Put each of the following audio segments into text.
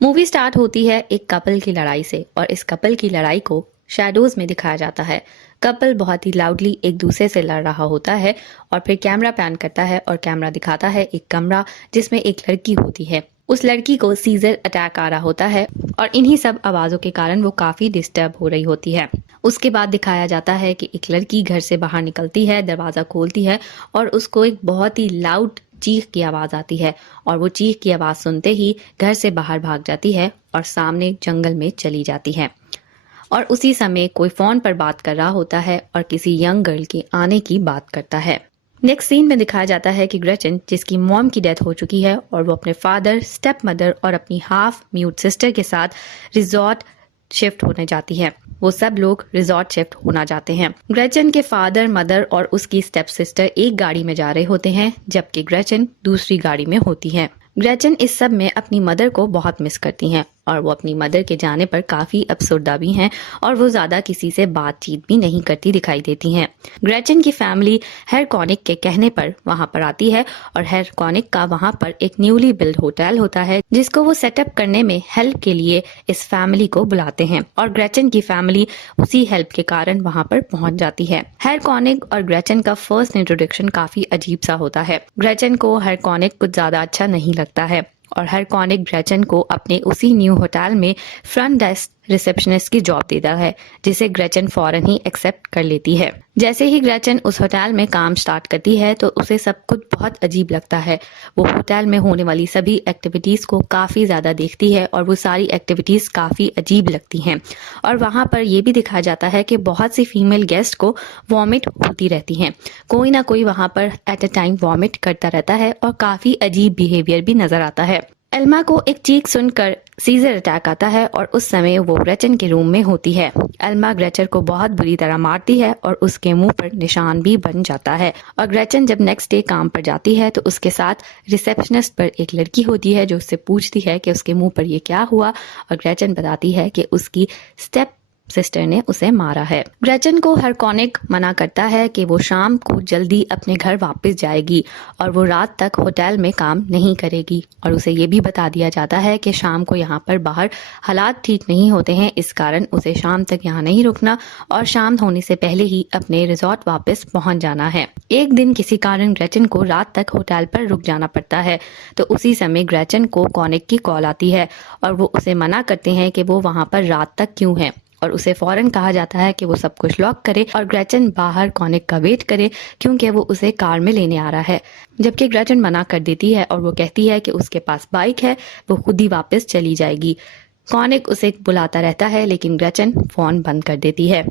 Movie start होती है एक कपल की लड़ाई से और इस कपल की लड़ाई को शैडोज में दिखाया जाता है। कपल बहुत ही लाउडली एक दूसरे से लड़ रहा होता है और फिर कैमरा पैन करता है और कैमरा दिखाता है एक कमरा जिसमें एक लड़की होती है। उस लड़की को सीजर अटैक आ रहा होता है और इन्हीं सब आवाजों के कारण वो काफी डिस्टर्ब हो रही होती है। उसके बाद दिखाया जाता है कि एक लड़की घर से बाहर निकलती है, दरवाजा खोलती है और उसको एक बहुत ही लाउड चीख की आवाज आती है और वो चीख की आवाज सुनते ही घर से बाहर भाग जाती है और सामने जंगल में चली जाती है। और उसी समय कोई फोन पर बात कर रहा होता है और किसी यंग गर्ल के आने की बात करता है। नेक्स्ट सीन में दिखाया जाता है कि ग्रेचन, जिसकी मॉम की डेथ हो चुकी है और वो अपने फादर, स्टेप मदर और अपनी हाफ म्यूट सिस्टर के साथ रिजॉर्ट शिफ्ट होने जाती है। वो सब लोग रिजॉर्ट शिफ्ट होना चाहते हैं। ग्रेचन के फादर, मदर और उसकी स्टेप सिस्टर एक गाड़ी में जा रहे होते हैं जबकि ग्रेचन दूसरी गाड़ी में होती है। ग्रेचन इस सब में अपनी मदर को बहुत मिस करती हैं और वो अपनी मदर के जाने पर काफी अफसरदा भी हैं और वो ज्यादा किसी से बातचीत भी नहीं करती दिखाई देती हैं। ग्रेचन की फैमिली हेरकॉनिक के कहने पर वहां पर आती है और हेरकॉनिक का वहां पर एक न्यूली बिल्ड होटल होता है जिसको वो सेटअप करने में हेल्प के लिए इस फैमिली को बुलाते हैं और ग्रेचन की फैमिली उसी हेल्प के कारण वहां पर पहुंच जाती है। हेरकॉनिक और ग्रेचन का फर्स्ट इंट्रोडक्शन काफी अजीब सा होता है। ग्रेचन को हेरकॉनिक कुछ ज्यादा अच्छा नहीं लगता है और हेरकॉनिक ग्रेचन को अपने उसी न्यू होटल में फ्रंट डेस्क रिसेप्शनिस्ट की जॉब देता है जिसे ग्रेचन फौरन ही एक्सेप्ट कर लेती है। जैसे ही ग्रेचन उस होटल में काम स्टार्ट करती है तो उसे सब कुछ बहुत अजीब लगता है। वो होटल में होने वाली सभी एक्टिविटीज को काफी ज्यादा देखती है और वो सारी एक्टिविटीज काफी अजीब लगती हैं और वहां पर ये भी दिखाया जाता है कि बहुत सी फीमेल गेस्ट को वॉमिट होती रहती हैं। कोई ना कोई वहां पर एट अ टाइम वॉमिट करता रहता है और काफी अजीब बिहेवियर भी नजर आता है। एल्मा को एक चीख सुनकर सीजर अटैक आता है और उस समय वो ग्रेचन के रूम में होती है। एल्मा ग्रेचर को बहुत बुरी तरह मारती है और उसके मुंह पर निशान भी बन जाता है और ग्रेचन जब नेक्स्ट डे काम पर जाती है तो उसके साथ रिसेप्शनिस्ट पर एक लड़की होती है जो उससे पूछती है कि उसके मुंह पर ये क्या हुआ और ग्रेचन बताती है कि उसकी स्टेप सिस्टर ने उसे मारा है। ग्रेचन को हेरकॉनिक मना करता है कि वो शाम को जल्दी अपने घर वापस जाएगी और वो रात तक होटल में काम नहीं करेगी और उसे ये भी बता दिया जाता है कि शाम को यहाँ पर बाहर हालात ठीक नहीं होते हैं, इस कारण उसे शाम तक यहाँ नहीं रुकना और शाम होने से पहले ही अपने रिजॉर्ट वापस पहुंच जाना है। एक दिन किसी कारण ग्रेचन को रात तक होटल पर रुक जाना पड़ता है तो उसी समय ग्रेचन को कॉनिक की कॉल आती है और वो उसे मना करते हैं कि वो वहां पर रात तक क्यों है और उसे फौरन कहा जाता है कि वो सब कुछ लॉक करे और ग्रेचन बाहर कॉनिक का वेट करे क्योंकि वो उसे कार में लेने आ रहा है। जबकि ग्रेचन मना कर देती है और वो कहती है कि उसके पास बाइक है, वो खुद ही वापस चली जाएगी। कॉनिक उसे बुलाता रहता है लेकिन ग्रेचन फोन बंद कर देती है।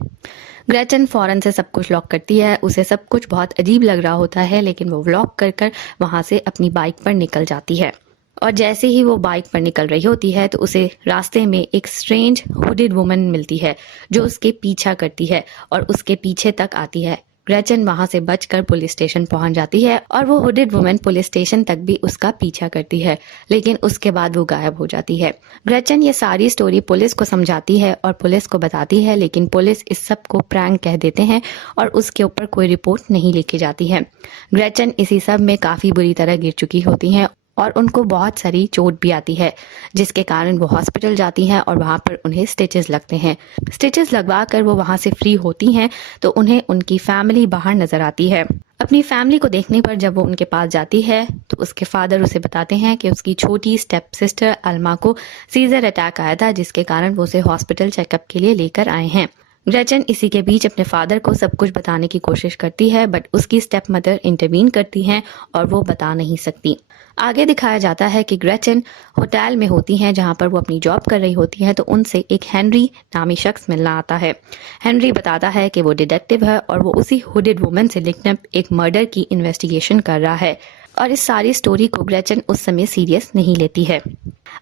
ग्रेचन फौरन से सब कुछ लॉक करती है। उसे सब कुछ बहुत अजीब लग रहा होता है लेकिन वो लॉक कर वहां से अपनी बाइक पर निकल जाती है और जैसे ही वो बाइक पर निकल रही होती है तो उसे रास्ते में एक स्ट्रेंज हुडेड वुमन मिलती है जो उसके पीछा करती है और उसके पीछे तक आती है। ग्रेचन वहां से बचकर पुलिस स्टेशन पहुंच जाती है और वो हुडेड वुमन पुलिस स्टेशन तक भी उसका पीछा करती है लेकिन उसके बाद वो गायब हो जाती है। ग्रेचन ये सारी स्टोरी पुलिस को समझाती है और पुलिस को बताती है लेकिन पुलिस इस सब को प्रैंक कह देते हैं और उसके ऊपर कोई रिपोर्ट नहीं लिखी जाती है। ग्रेचन इसी सब में काफी बुरी तरह गिर चुकी होती हैं और उनको बहुत सारी चोट भी आती है जिसके कारण वो हॉस्पिटल जाती हैं और वहां पर उन्हें स्टिचेस लगते हैं। स्टिचेस लगवा कर वो वहां से फ्री होती हैं तो उन्हें उनकी फैमिली बाहर नजर आती है। अपनी फैमिली को देखने पर जब वो उनके पास जाती है तो उसके फादर उसे बताते हैं कि उसकी छोटी स्टेप सिस्टर अल्मा को सीजर अटैक आया था जिसके कारण वो उसे हॉस्पिटल चेकअप के लिए लेकर आए हैं। ग्रेचन इसी के बीच अपने फादर को सब कुछ बताने की कोशिश करती है बट उसकी स्टेप मदर इंटरवीन करती हैं और वो बता नहीं सकती। आगे दिखाया जाता है कि ग्रेचन होटल में होती हैं जहां पर वो अपनी जॉब कर रही होती हैं तो उनसे एक हेनरी नामी शख्स मिलना आता है। हेनरी बताता है कि वो डिटेक्टिव है और वो उसी हुडेड वुमन से लिंक्ड एक मर्डर की इन्वेस्टिगेशन कर रहा है और इस सारी स्टोरी को ग्रेचन उस समय सीरियस नहीं लेती है।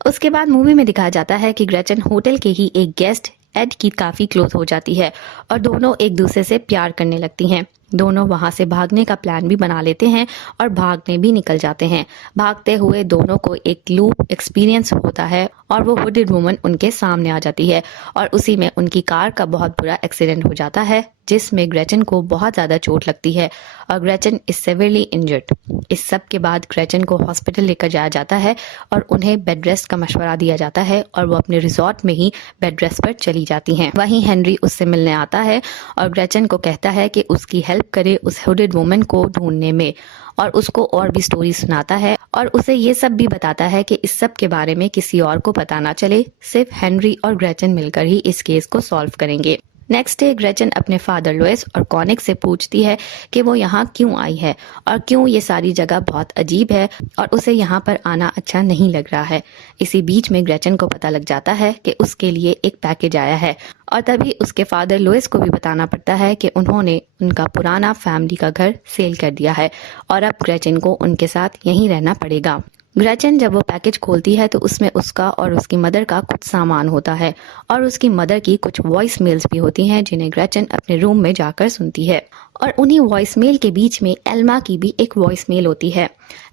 उसके बाद मूवी में दिखाया जाता है कि ग्रेचन होटल के ही एक गेस्ट एड की काफी क्लोज हो जाती है और दोनों एक दूसरे से प्यार करने लगती हैं। दोनों वहां से भागने का प्लान भी बना लेते हैं और भागने भी निकल जाते हैं। भागते हुए दोनों को एक लूप एक्सपीरियंस होता है और वो हुडेड वुमन उनके सामने आ जाती है और उसी में उनकी कार का बहुत बुरा एक्सीडेंट हो जाता है जिसमें ग्रेचन को बहुत ज़्यादा चोट लगती है और ग्रेचन इज सेवियरली इंजर्ड। इस सब के बाद ग्रेचन को हॉस्पिटल लेकर जाया जाता है और उन्हें बेड रेस्ट का मशवरा दिया जाता है और वो अपने रिजॉर्ट में ही बेड रेस्ट पर चली जाती हैं। वहीं हेनरी उससे मिलने आता है और ग्रेचन को कहता है कि उसकी हेल्प करे उस हुडेड वुमन को ढूंढने में, और उसको और भी स्टोरी सुनाता है और उसे ये सब भी बताता है कि इस सब के बारे में किसी और को पता ना चले, सिर्फ हेनरी और ग्रेचन मिलकर ही इस केस को सॉल्व करेंगे। नेक्स्ट डे ग्रेचन अपने फादर लुइस और कॉनिक से पूछती है कि वो यहाँ क्यों आई है और क्यों ये सारी जगह बहुत अजीब है और उसे यहाँ पर आना अच्छा नहीं लग रहा है। इसी बीच में ग्रेचन को पता लग जाता है कि उसके लिए एक पैकेज आया है और तभी उसके फादर लुइस को भी बताना पड़ता है कि उन्होंने उनका पुराना फैमिली का घर सेल कर दिया है और अब ग्रेचन को उनके साथ यहीं रहना पड़ेगा। ग्रेचन जब वो पैकेज खोलती है तो उसमें उसका और उसकी मदर का कुछ सामान होता है और उसकी मदर की कुछ वॉइस मेल्स भी होती हैं जिन्हें ग्रेचन अपने रूम में जाकर सुनती है। और उन्हीं वॉइस मेल के बीच में एल्मा की भी एक वॉइस मेल होती है।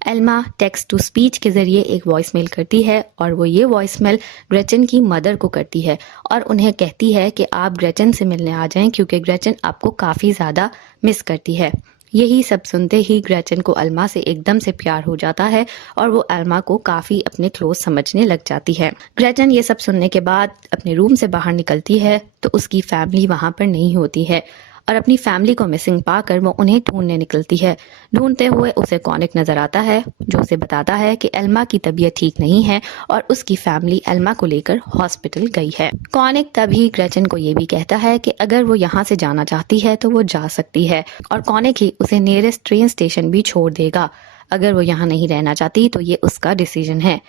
एल्मा टेक्स्ट टू स्पीच के जरिए एक वॉइस मेल करती है और वो ये वॉइस मेल ग्रेचन की मदर को करती है और उन्हें कहती है कि आप ग्रेचन से मिलने आ जाएं क्योंकि ग्रेचन आपको काफ़ी ज़्यादा मिस करती है। यही सब सुनते ही ग्रेचन को अल्मा से एकदम से प्यार हो जाता है और वो अल्मा को काफी अपने क्लोज समझने लग जाती है। ग्रेचन ये सब सुनने के बाद अपने रूम से बाहर निकलती है तो उसकी फैमिली वहां पर नहीं होती है और अपनी फैमिली को मिसिंग पाकर वो उन्हें ढूंढने निकलती है। ढूंढते हुए उसे कॉनिक नजर आता है जो उसे बताता है कि एल्मा की तबीयत ठीक नहीं है और उसकी फैमिली एल्मा को लेकर हॉस्पिटल गई है। कॉनिक तभी ग्रेचन को ये भी कहता है कि अगर वो यहाँ से जाना चाहती है तो वो जा सकती है और कॉनिक ही उसे नियरेस्ट ट्रेन स्टेशन भी छोड़ देगा। अगर वो यहाँ नहीं रहना चाहती तो ये उसका डिसीजन है।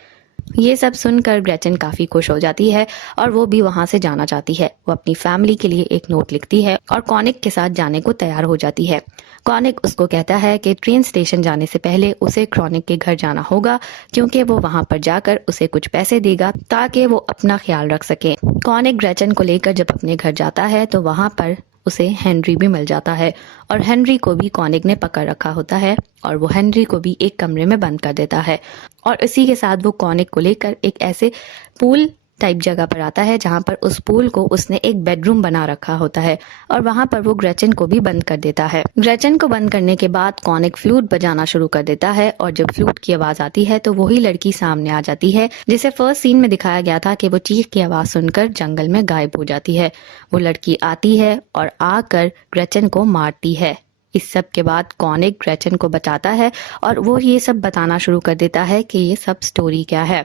ये सब सुनकर ग्रेचन काफी खुश हो जाती है और वो भी वहां से जाना चाहती है। वो अपनी फैमिली के लिए एक नोट लिखती है और कॉनिक के साथ जाने को तैयार हो जाती है। कॉनिक उसको कहता है कि ट्रेन स्टेशन जाने से पहले उसे क्रॉनिक के घर जाना होगा क्योंकि वो वहां पर जाकर उसे कुछ पैसे देगा ताकि वो अपना ख्याल रख सके। कॉनिक ग्रेचन को लेकर जब अपने घर जाता है तो वहां पर उसे हेनरी भी मिल जाता है और हेनरी को भी कॉनिक ने पकड़ रखा होता है और वो हेनरी को भी एक कमरे में बंद कर देता है और इसी के साथ वो कॉनिक को लेकर एक ऐसे पूल टाइप जगह पर आता है जहां पर उस पूल को उसने एक बेडरूम बना रखा होता है और वहां पर वो ग्रेचन को भी बंद कर देता है। ग्रेचन को बंद करने के बाद कॉनिक फ्लूट बजाना शुरू कर देता है और जब फ्लूट की आवाज आती है तो वही लड़की सामने आ जाती है जिसे फर्स्ट सीन में दिखाया गया था कि वो चीख की आवाज सुनकर जंगल में गायब हो जाती है। वो लड़की आती है और आकर ग्रेचन को मारती है। इस सब के बाद कॉनिक ग्रेचन को बचाता है और वो ये सब बताना शुरू कर देता है कि ये सब स्टोरी क्या है।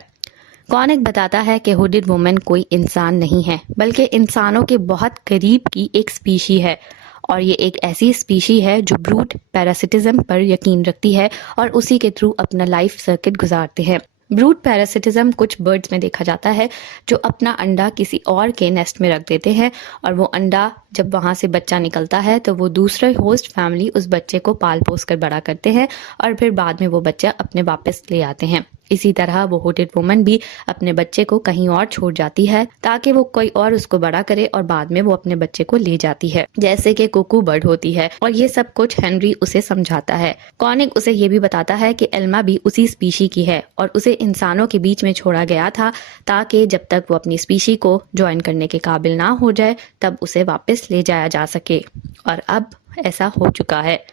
कॉनिक बताता है कि हुडेड वुमन कोई इंसान नहीं है बल्कि इंसानों के बहुत करीब की एक स्पीशी है और ये एक ऐसी स्पीशी है जो ब्रूट पैरासिटिज्म पर यकीन रखती है और उसी के थ्रू अपना लाइफ सर्किट गुजारते हैं। ब्रूट पैरासिटिज्म कुछ बर्ड्स में देखा जाता है जो अपना अंडा किसी और के नेस्ट में रख देते हैं और वो अंडा जब वहां से बच्चा निकलता है तो वो दूसरे होस्ट फैमिली उस बच्चे को पाल पोस कर बड़ा करते हैं और फिर बाद में वो बच्चा अपने वापस ले आते हैं। इसी तरह वो हुडेड वुमन भी अपने बच्चे को कहीं और छोड़ जाती है ताकि वो कोई और उसको बड़ा करे और बाद में वो अपने बच्चे को ले जाती है, जैसे कि कुकू बर्ड होती है। और ये सब कुछ हेनरी उसे समझाता है। कॉनिक उसे ये भी बताता है कि एल्मा भी उसी स्पीशी की है और उसे इंसानों के बीच में छोड़ा गया था ताकि जब तक वो अपनी स्पीशी को ज्वाइन करने के काबिल ना हो जाए तब उसे वापस ले जाया जा सके, और अब ऐसा हो चुका है।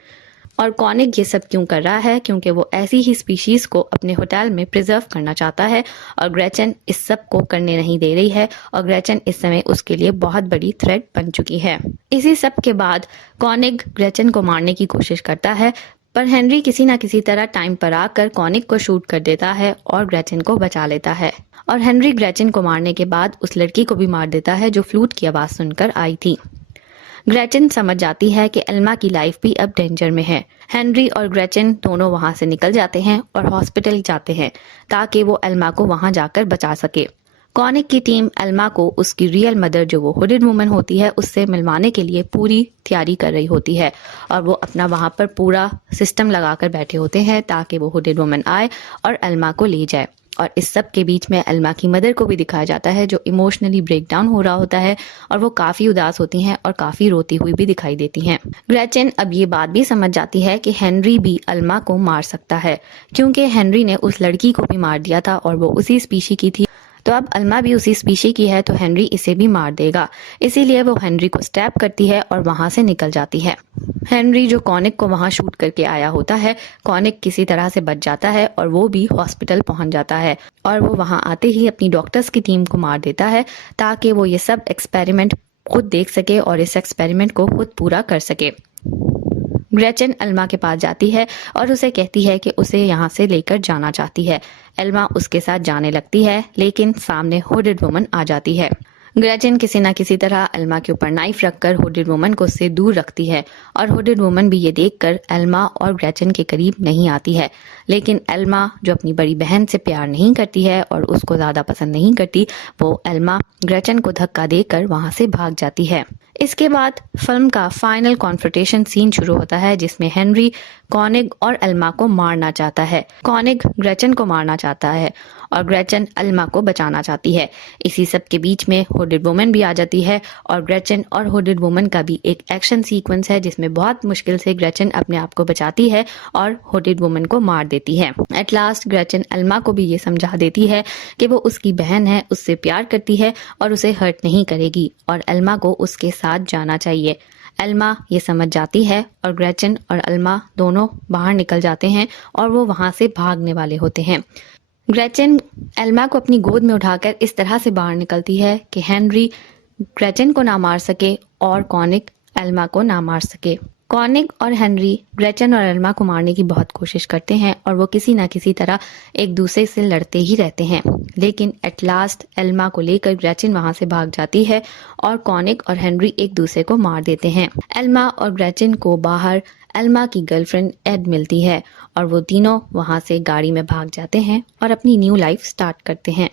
और कॉनिक ये सब क्यों कर रहा है? क्योंकि वो ऐसी ही स्पीशीज को अपने होटल में प्रिजर्व करना चाहता है और ग्रेचन इस सब को करने नहीं दे रही है और ग्रेचन इस समय उसके लिए बहुत बड़ी थ्रेट बन चुकी है। इसी सब के बाद कॉनिक ग्रेचन को मारने की कोशिश करता है पर हेनरी किसी न किसी तरह टाइम पर आकर कॉनिक को शूट कर देता है और ग्रेचन को बचा लेता है। और हेनरी ग्रेचन को मारने के बाद उस लड़की को भी मार देता है जो फ्लूट की आवाज सुनकर आई थी। ग्रेचन समझ जाती है कि एल्मा की लाइफ भी अब डेंजर में है। हेनरी और ग्रेचन दोनों वहां से निकल जाते हैं और हॉस्पिटल जाते हैं ताकि वो एल्मा को वहां जाकर बचा सके। कॉनिक की टीम एल्मा को उसकी रियल मदर जो वो हुडेड वुमन होती है उससे मिलवाने के लिए पूरी तैयारी कर रही होती है और वो अपना वहां पर पूरा सिस्टम लगाकर बैठे होते हैं ताकि वो हुडेड वुमन आए और एल्मा को ले जाए। और इस सब के बीच में एल्मा की मदर को भी दिखाया जाता है जो इमोशनली ब्रेक डाउन हो रहा होता है और वो काफी उदास होती हैं और काफी रोती हुई भी दिखाई देती हैं। ग्रेचन अब ये बात भी समझ जाती है कि हेनरी भी एल्मा को मार सकता है क्योंकि हेनरी ने उस लड़की को भी मार दिया था और वो उसी स्पीशी की थी, तो अब अल्मा भी उसी स्पीशी की है तो हेनरी इसे भी मार देगा। इसीलिए वो हेनरी को स्टैब करती है और वहां से निकल जाती है। हेनरी जो कॉनिक को वहां शूट करके आया होता है, कॉनिक किसी तरह से बच जाता है और वो भी हॉस्पिटल पहुंच जाता है और वो वहां आते ही अपनी डॉक्टर्स की टीम को मार देता है ताकि वो ये सब एक्सपेरिमेंट खुद देख सके और इस एक्सपेरिमेंट को खुद पूरा कर सके। ग्रेचन अल्मा के पास जाती है और उसे कहती है कि उसे यहाँ से लेकर जाना चाहती है। अल्मा उसके साथ जाने लगती है लेकिन सामने हुडेड वुमन आ जाती है। ग्रेचन किसी न किसी तरह अल्मा के ऊपर नाइफ रखकर हुडेड वुमन को उससे दूर रखती है और हुडेड वुमन भी ये देखकर अल्मा और ग्रेचन के करीब नहीं आती है। लेकिन अल्मा जो अपनी बड़ी बहन से प्यार नहीं करती है और उसको ज्यादा पसंद नहीं करती, वो अल्मा ग्रेचन को धक्का देकर वहां से भाग जाती है। इसके बाद फिल्म का फाइनल कॉन्फ्रंटेशन सीन शुरू होता है जिसमें हेनरी कॉनिग और अल्मा को मारना चाहता है। कॉनिग ग्रेचन को मारना चाहता है और ग्रेचन अल्मा को बचाना चाहती है। इसी सब के बीच में हुडेड वुमन भी आ जाती है और ग्रेचन और हुडेड वुमन का भी एक एक्शन सीक्वेंस है जिसमें बहुत मुश्किल से ग्रेचन अपने आप को बचाती है और हुडेड वुमन को मार देती है। एट लास्ट ग्रेचन अल्मा को भी ये समझा देती है कि वो उसकी बहन है, उससे प्यार करती है और उसे हर्ट नहीं करेगी और अल्मा को उसके साथ जाना चाहिए। अल्मा ये समझ जाती है और ग्रेचन और अल्मा दोनों बाहर निकल जाते हैं और वो वहां से भागने वाले होते हैं। ग्रेचन अल्मा को अपनी गोद में उठाकर इस तरह से बाहर निकलती है कि हेनरी ग्रेचन को ना मार सके और कॉनिक अल्मा को ना मार सके। कॉनिक और हेनरी ग्रेचन और अल्मा को मारने की बहुत कोशिश करते हैं और वो किसी ना किसी तरह एक दूसरे से लड़ते ही रहते हैं। लेकिन एट लास्ट अल्मा को लेकर ग्रेचन वहां से भाग जाती है और कॉनिक और हेनरी एक दूसरे को मार देते हैं। अल्मा और ग्रेचन को बाहर अल्मा की गर्लफ्रेंड एड मिलती है और वो तीनों वहां से गाड़ी में भाग जाते हैं और अपनी न्यू लाइफ स्टार्ट करते हैं।